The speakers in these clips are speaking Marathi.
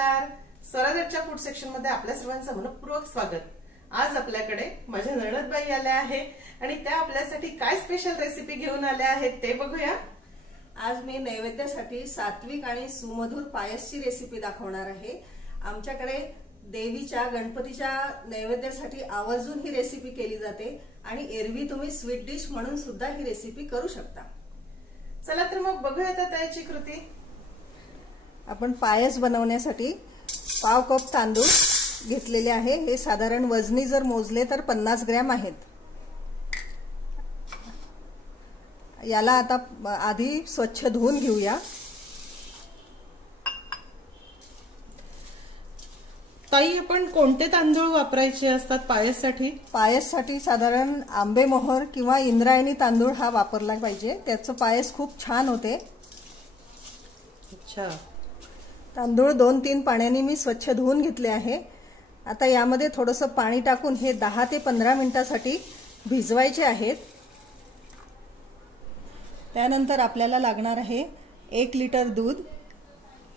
नमस्कार. स्वराजच्या फूड सेक्शन मध्ये आपल्या सर्वांचं मनपूर्वक स्वागत. आज आपल्याकडे माझ्या नणदबाई आल्या आहे आणि त्या आपल्यासाठी काय स्पेशल रेसिपी घेऊन आल्या आहेत ते बघूया. आज मी नैवेद्यासाठी सात्विक आणि सुमधुर पायसची रेसिपी दाखवणार आहे. आमच्याकडे देवीच्या गणपतीच्या नैवेद्यासाठी आवर्जून ही रेसिपी केली जाते आणि एरवी तुम्ही स्वीट डिश म्हणून सुद्धा ही रेसिपी करू शकता. चला तर मग बघूया त्याची कृती. आपण पायस बनवण्यासाठी पाव कप तांदूळ घेतलेले आहे. हे साधारण वजनी जर मोजले तर 50 ग्रॅम आहेत. याला आता आधी स्वच्छ धुवून घेऊया. ताई, आपण कोणते तांदूळ वापरायचे असतात पायससाठी? पायससाठी साधारण आंबेमोहर किंवा इंद्रायणी तांदूळ हा वापरला पाहिजे. त्याचं पायस खूप छान होते. अच्छा. तांदूळ 2-3 पाण्याने मी स्वच्छ धुवून घेतले आहे. आता यामध्ये थोडंसं पाणी टाकून हे 10 ते 15 मिनिटांसाठी भिजवायचे आहेत. त्यानंतर आपल्याला लागणार आहे 1 लिटर दूध.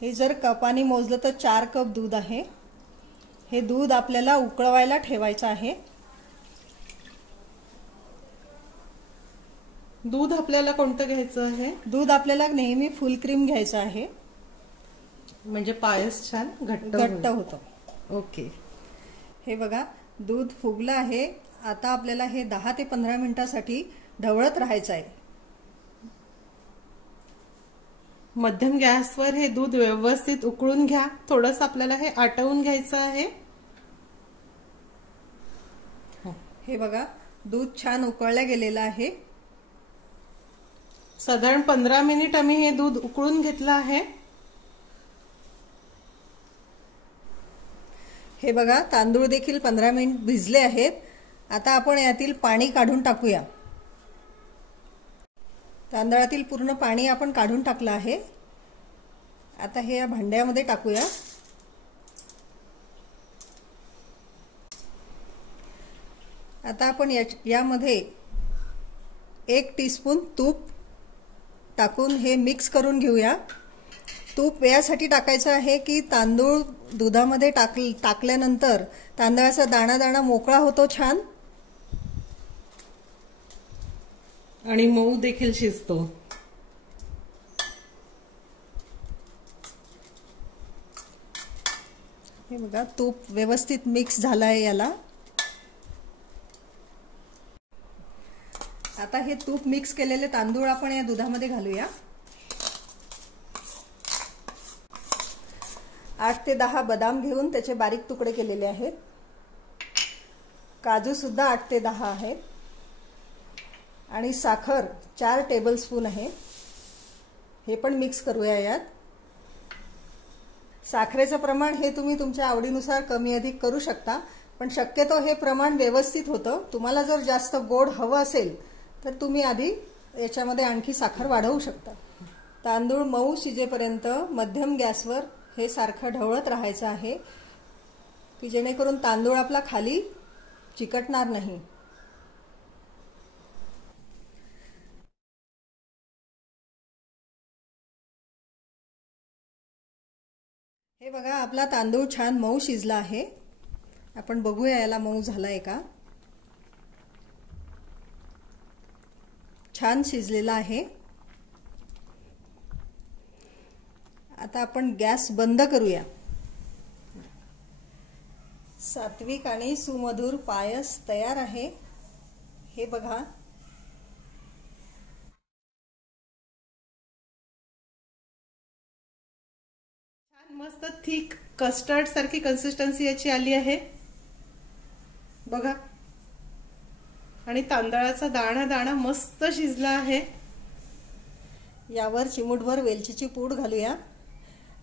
हे जर कपाने मोजलं तर 4 कप दूध आहे. हे दूध आपल्याला उकळवायला ठेवायचं आहे. दूध आपल्याला कोणतं घ्यायचं आहे? दूध आपल्याला नेहमी फुल क्रीम घ्यायचं आहे, म्हणजे पायस छान घट्ट होतो. ओके. हे बघा, दूध फुगलं आहे. आता आपल्याला हे 10 ते 15 मिनिटांसाठी ढवळत राहायचं आहे. मध्यम गॅसवर हे दूध व्यवस्थित उकळून घ्या. थोडंसं आपल्याला हे आटवून घ्यायचं आहे. हे बघा, दूध छान उकळलं गेलेलं आहे. साधारण 15 मिनिट आम्ही हे दूध उकळून घेतलं आहे. हे बघा, तांदूळ देखील 15 मिनिट भिजले आहेत. आता आपण यातील पाणी काढून टाकूया. तांदळातील पूर्ण पाणी आपण काढून टाकलं आहे. आता हे या भांड्यामध्ये टाकूया. आता आपण यामध्ये 1 टीस्पून तूप टाकून हे मिक्स करून घेऊया. तूप यासाठी टाकायचं आहे की तांदूळ दुधामध्ये टाकल्यानंतर तांदळाचा दाणा दाणा मोकळा होतो छान, आणि मऊ देखील शिजतो. हे बघा, तूप व्यवस्थित मिक्स झालं आहे याला. आता हे तूप मिक्स केलेले तांदूळ आपण या दुधामध्ये घालूया. 8 ते 10 बदाम घेऊन त्याचे बारीक तुकडे केलेले आहेत. काजू सुद्धा 8 ते 10 आहेत. आणि साखर 4 टेबलस्पून आहे. हे पण मिक्स करूया यात. साखरेचं प्रमाण हे तुम्ही तुमच्या आवडीनुसार कमी अधिक करू शकता, पण शक्यतो हे प्रमाण व्यवस्थित होतं. तुम्हाला जर जास्त गोड हवं असेल तर तुम्ही आधी याच्यामध्ये आणखी साखर वाढवू शकता. तांदूळ मऊ शिजेपर्यंत मध्यम गॅसवर हे सारखं ढवळत राहायचं आहे की जेणेकरून तांदूळ आपला खाली चिकटणार नाही. हे बघा, आपला तांदूळ छान मऊ शिजला आहे. आपण बघूया याला मऊ झालाय का. छान शिजलेला आहे. आता आपण गॅस बंद करूया. सात्विक आणि सुमधुर पायस तयार आहे. हे बघा, छान मस्त थिक कस्टर्ड सारखी कन्सिस्टन्सी याची आली आहे बघा. आणि तांदळाचा दाणा दाणा मस्त शिजला आहे. यावर चिमूटभर वेलचीची पूड घालूया.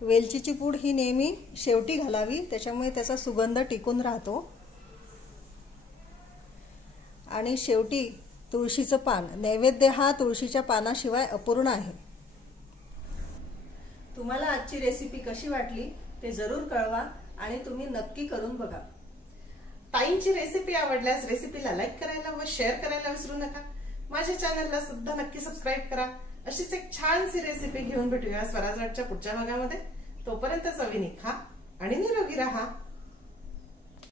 वेलचीची पूड ही नेहमी शेवटी घालावी, त्याच्यामुळे त्याचा सुगंध टिकून राहतो. आणि शेवटी तुळशीचं पान. नैवेद्य हा तुळशीच्या पानाशिवाय अपूर्ण आहे. तुम्हाला आजची रेसिपी कशी वाटली ते जरूर कळवा आणि तुम्ही नक्की करून बघा. ताईंची रेसिपी आवडल्यास रेसिपीला लाईक करायला व शेअर करायला विसरू नका. माझ्या चॅनलला सुद्धा नक्की सबस्क्राईब करा. अशीच एक छानसी रेसिपी घेऊन भेटूया स्वराजच्या पुढच्या भागामध्ये. तोपर्यंत चवीने खा आणि निरोगी राहा.